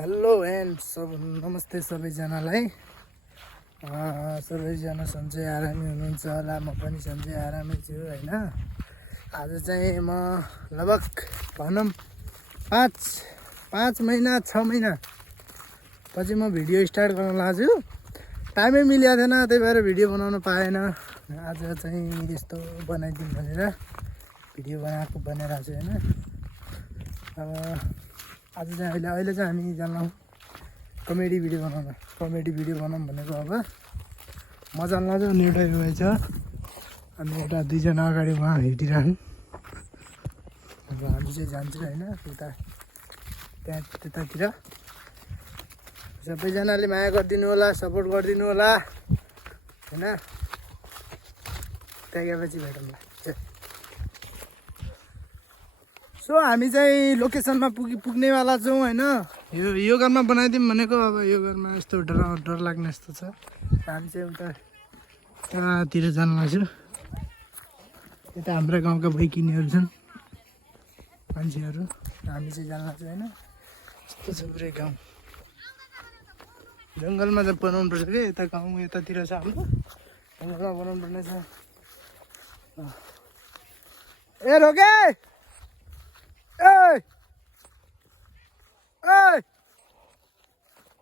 Hello and सब नमस्ते सबैजनालाई। सबैजना सन्चै आरामै हुनुहुन्छ होला, म पनि सन्चै आरामै छु होइन। आज चाहिँ म लगभग भनौँ 5 महिना 6 महिना पछि म भिडियो स्टार्ट गर्न लाग्छु। टाइमै मिलेको थिएन, त्यही भएर भिडियो बनाउन पाएन। आज चाहिँ यस्तो बनाइदिउँ भनेर भिडियो बनाइरहेको छु होइन। आज चाहिँ अहिले चाहिँ हामी जान्छौँ कमेडी भिडियो बनाउँ भनेको। अब मजा लाग्छ नि, एउटा यो छ अनि एउटा दुईजना अगाडि उहाँ हिँडिरहन्। अब हामी चाहिँ जान्छौँ होइन त्यतातिर। सबैजनाले माया गरिदिनु होला, सपोर्ट गरिदिनु होला होइन। त्यहाँ गएपछि भेटौँला। सो हामी चाहिँ लोकेसनमा पुग्नेवाला छौँ होइन। यो घरमा बनाइदिउँ भनेको। अब यो घरमा यस्तो डर लाग्ने जस्तो छ। हामी चाहिँ उता त्यहाँतिर जानु लाग्छु। यता हाम्रो गाउँका बैकिनीहरू छन् मान्छेहरू। हामी चाहिँ जानु लाग्छ होइन। यस्तो छ पुरै गाउँ। जङ्गलमा चाहिँ बनाउनु पर्छ कि, यता गाउँ यतातिर छ हाम्रो, जङ्गलमा बनाउनु पर्ने छ। ए रोके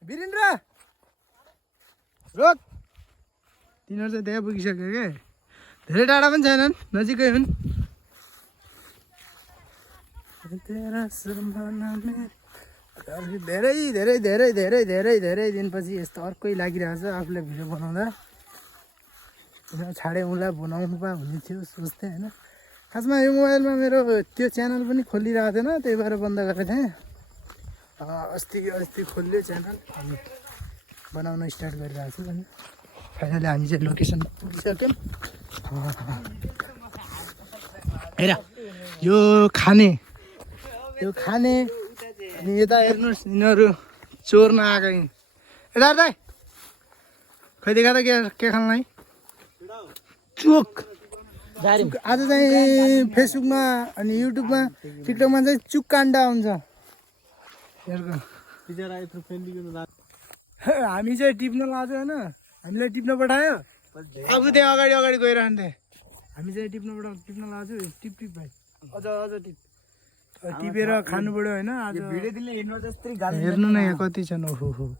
वीरेन्द्र रोक। तिनीहरू चाहिँ त्यहाँ पुगिसक्यो क्या, धेरै टाढा पनि छैनन्, नजिकै हुन्। धेरै दिनपछि यस्तो अर्कै लागिरहेको छ आफूले भिडियो बनाउँदा। छाडे उला बनाउनु पा हुने थियो सोच्थेँ होइन। खासमा यो मोबाइलमा मेरो त्यो च्यानल पनि खोलिरहेको थिएन, त्यही भएर बन्द गरेको थिएँ। अस्ति खोल्यो च्यानल, अनि बनाउन स्टार्ट गरिरहेको छु होइन। फाइनली हामी चाहिँ लोकेसन पुगिसक्यौँ। हेर यो खाने अनि यता हेर्नुहोस्, यिनीहरू चोर्न आएको। यता दाइ खै देखा त के खाना है चोक। आज चाहिँ फेसबुकमा अनि युट्युबमा टिकटकमा चाहिँ चुक्काण्डा आउँछ। हामी चाहिँ टिप्न लाग्छ होइन, हामीलाई टिप्न पठायो। आफू त्यहाँ अगाडि गइरहन्थे, हामी चाहिँ टिप्न लाग्छु। टिप भाइ, अझ टिप टिपेर खानु पऱ्यो होइन। आज हेर्नु न यहाँ कति छन्। ओहो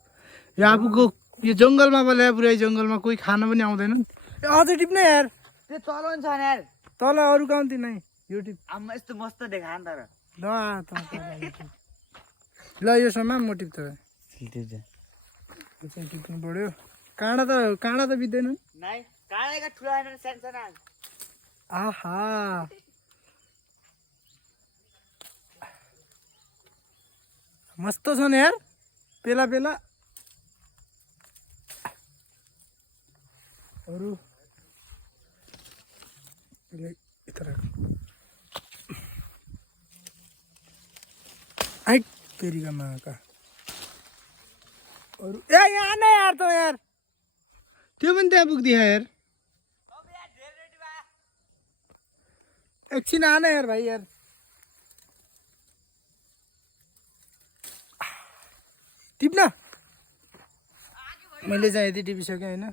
यो आफूको यो जङ्गलमा बोले, पुरै जङ्गलमा कोही खान पनि आउँदैनन्। अझ टिप्न यार, त्यो चलाउनु छ यार, तल अरू काउन्ती नै यो टिप। आम्मा यस्तो मस्त देखा नि तर। ल यो समय म टिप्छ टिप्नु पऱ्यो। काँडा त बित्दैन। आहा मस्त छ नि यार, पेला अरू आइट पेरीका माका अरू। ए यहाँ नै यार, त यार त्यो पनि त्यहाँ पुग्दियो यार। एकछिन आना यार भाइ यार। टिप्न मैले चाहिँ यति टिपिसकेँ होइन।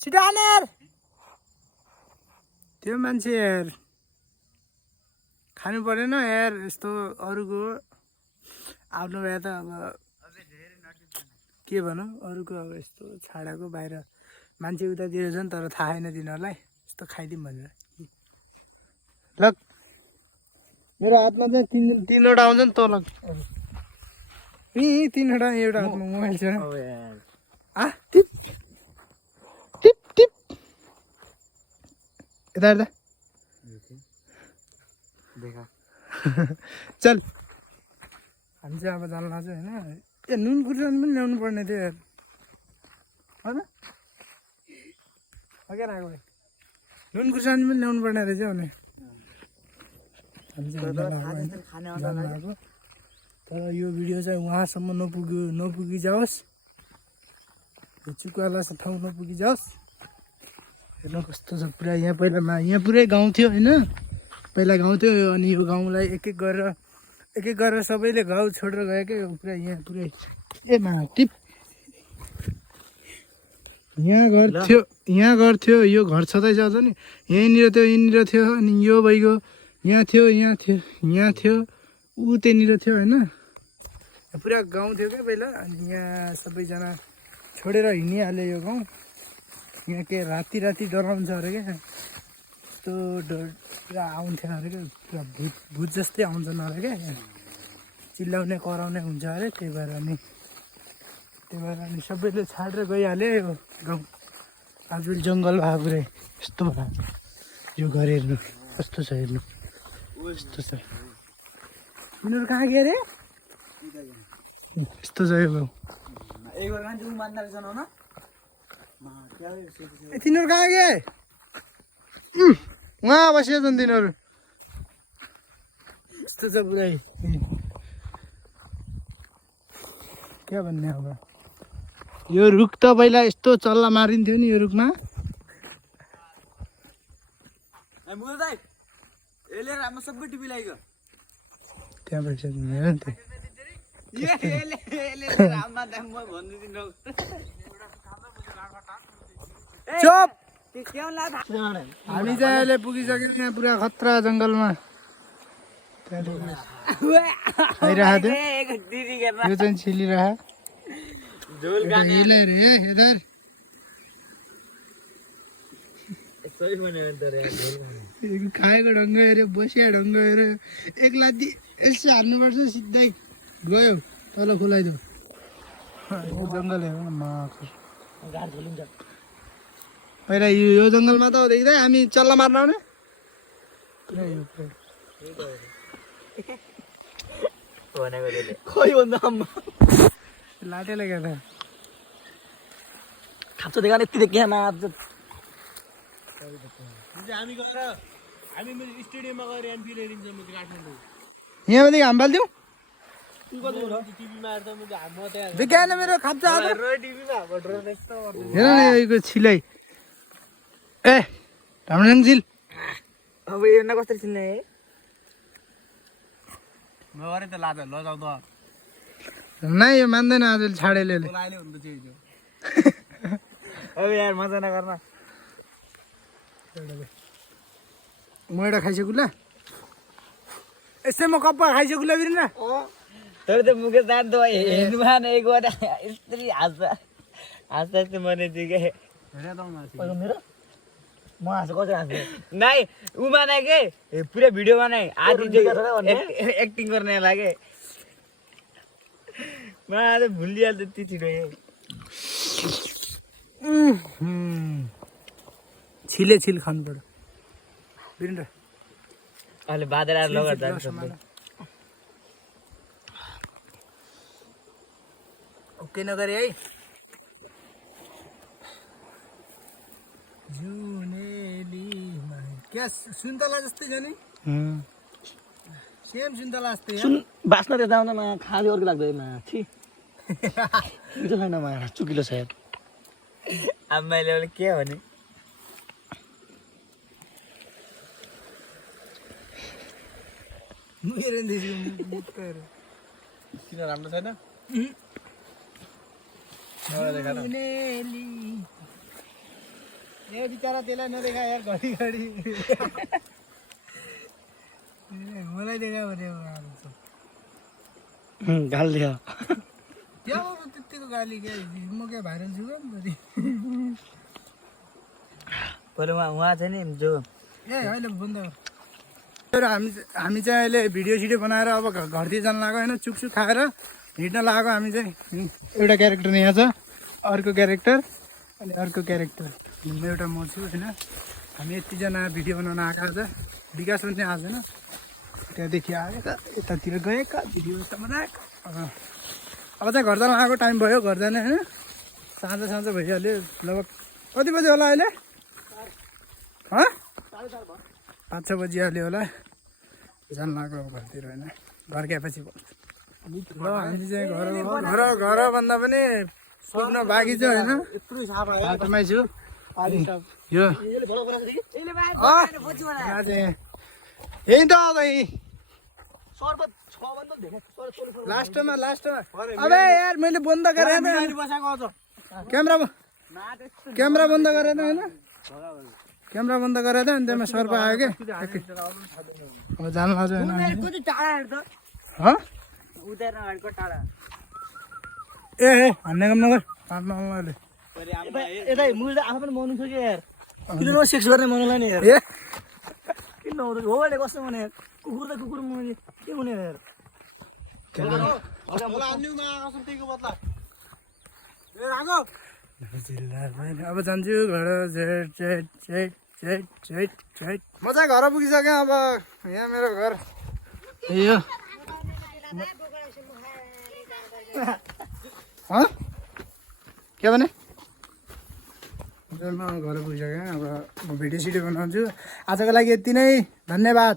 छिटो आना यार। त्यो मान्छे यार खानु परेन यार, यस्तो अरूको आफ्नो भए त अब के भनौँ। अरूको अब यस्तो छाडाको बाहिर मान्छे उतातिर छन्, तर थाहा छैन तिनीहरूलाई यस्तो खाइदिउँ भनेर। ल मेरो हातमा चाहिँ तिनवटा आउँछ नि, तल तिनवटा, एउटा हातमा मोबाइल छ। टिप यता हेर्दा चल हामी चाहिँ अब जानु लाग्छ होइन। ए नुन खुर्सानी पनि ल्याउनु पर्ने थियो यार होइन। क्या आएको नुन खुर्सानी पनि ल्याउनु पर्ने रहेछ भने हामी चाहिँ जानु लाग्यो। तर यो भिडियो चाहिँ उहाँसम्म नपुगी जाओस्, यो चुकवाला ठाउँ नपुगी जाओस्। हेर्नु कस्तो छ पुरा। यहाँ पहिला यहाँ पुरै गाउँ थियो होइन, पहिला गाउँ थियो अनि यो गाउँलाई एक एक गरेर सबैले गाउँ छोडेर गयो क्या पुरा यहाँ पुरै ए मा टिप यहाँ घर थियो यो घर छँदै जान्छ नि यहीँनिर थियो अनि यो भइगयो यहाँ थियो ऊ त्यहाँनिर थियो होइन पुरा गाउँ थियो क्या पहिला अनि यहाँ सबैजना छोडेर हिँडिहाल्यो यो गाउँ यहाँ के राति डराउँछ अरे क्या यस्तो डर पुरा आउँथ्यो अरे क्या पुरा भूत जस्तै आउँछन् अरे क्या चिल्लाउने कराउने हुन्छ अरे त्यही भएर अनि सबैले छाडेर गइहाल्यो यो गाउँ आजकल जङ्गल भएको पुरै यस्तो भयो यो घर हेर्नु कस्तो छ हेर्नु यस्तो छ तिनीहरू कहाँ गयो अरे यस्तो छ यो गाउँ तिनीहरू कहाँ गए उहाँ बसिया छन् तिनीहरू यस्तो छ पुरै क्या भन्ने अब यो रुख त पहिला यस्तो चल्ला मारिन्थ्यो नि यो रुखमा त्यहाँ बसिसक्नु हेर नि चुप हामी चाहिँ अहिले पुगिसक्यौँ यहाँ पुरा खतरा जङ्गलमा खाइरहेको थियो यो चाहिँ छिलिरह खाएको ढङ्ग हेऱ्यो बसिया ढङ्ग हेऱ्यो एक लादी यसो हाल्नुपर्छ सिधै गयो तल खुलाइदियो जङ्गल हेर पहिला यो जङ्गलमा त देख्दै हामी चल्ला मार्न आउने लाटेले गर्दा खान्छ देखा यति देखिया यहाँदेखि हाम फाल्थ्यौँ देखिएन मेरो खाप्चा हेर न यो छिलै ए राम्रोसँग छिल अब यो कसरी छिल्ने नै यो मान्दैन आज छाडेले अब यार मजा नगर्न म एउटा खाइसक्छु ल यसै म कप्पा खाइसक्छु ल बिरिन तर त मुकेश जान्छ हेर्नु भएन एक बार यस्तरी हाँस्दा मर्ने थियो के मेरो म हाँस्छु कसरी हाँस्छु नाइ ऊ बनाए के पुरा भिडियो बनाए आधी एक्टिङ गर्ने लागे म आज भुलिहाल्छ त्यति छिटो छिल खानु पर्यो बिरिन अहिले बाँधेर लगेर जान्छ ओके नगरे है जुनेलीमा क्या सुन्तला जस्तै छ नि सेम सुन्तला जस्तै बाँच्न त जाउँदामा खाँदै अर्को लाग्दैन छि मिठो छैन मा चुकिलो छ यार आम्माले के भने किन राम्रो छैन ए बिचरा त्यसलाई नदेखा यार घडी मलाई देखा भने गाल दियो त्यहाँ त्यतिको गाली क्या म क्या भाइरल छु क्या पहिला उहाँ छ नि जो ए अहिले बन्द हामी चाहिँ अहिले भिडियो सिडियो बनाएर अब घरतिर जान लाग्यो होइन चुकचुक खाएर हिँड्न लाग्यो हामी चाहिँ एउटा क्यारेक्टर यहाँ छ अर्को क्यारेक्टर अनि अर्को क्यारेक्टर एउटा म छु होइन हामी यतिजना भिडियो बनाउन आएको आज विकास पनि आज होइन त्यहाँदेखि आएका यतातिर गएका भिडियो यस्तो बनाएको अब चाहिँ घर जान आएको टाइम भयो घर जाने होइन साँझ भइहाल्यो लगभग कति बजी होला अहिले 5-6 बजिहाल्यो होला जान लाग्यो अब घरतिर होइन घर गएपछि ल हामी चाहिँ घर भन्दा पनि पुग्न बाँकी छ होइन बाटोमै छु यो यही त अब यही सर्बत छ भने त देखे लास्टमा अबे यार मैले बन्द गरेँ त क्यामेरा बन्द गरेँ त होइन क्यामेरा बन्द गरेँ त अनि त्यसमा सर्प आयो क्या अब जानु आज होइन कति टाढा हेर्छ उतार्न अगाडिको टाढा ए हान्ने काम नगर हान्नु आउनुले यता मुल त आफू पनि मनाउनु छ कि यार किन सेक्स गर्ने मनाउला नि यार ए किन नहुँदो हो भने कस्तो भने यार कुकुर त कुकुर मनाउने के हुने यार अब जान्छु घर म चाहिँ घर पुगिसकेँ अब यहाँ मेरो घर यो के भने म घर पुगिसकेँ अब म भिडियो सिडियो बनाउँछु आजको लागि यति नै धन्यवाद।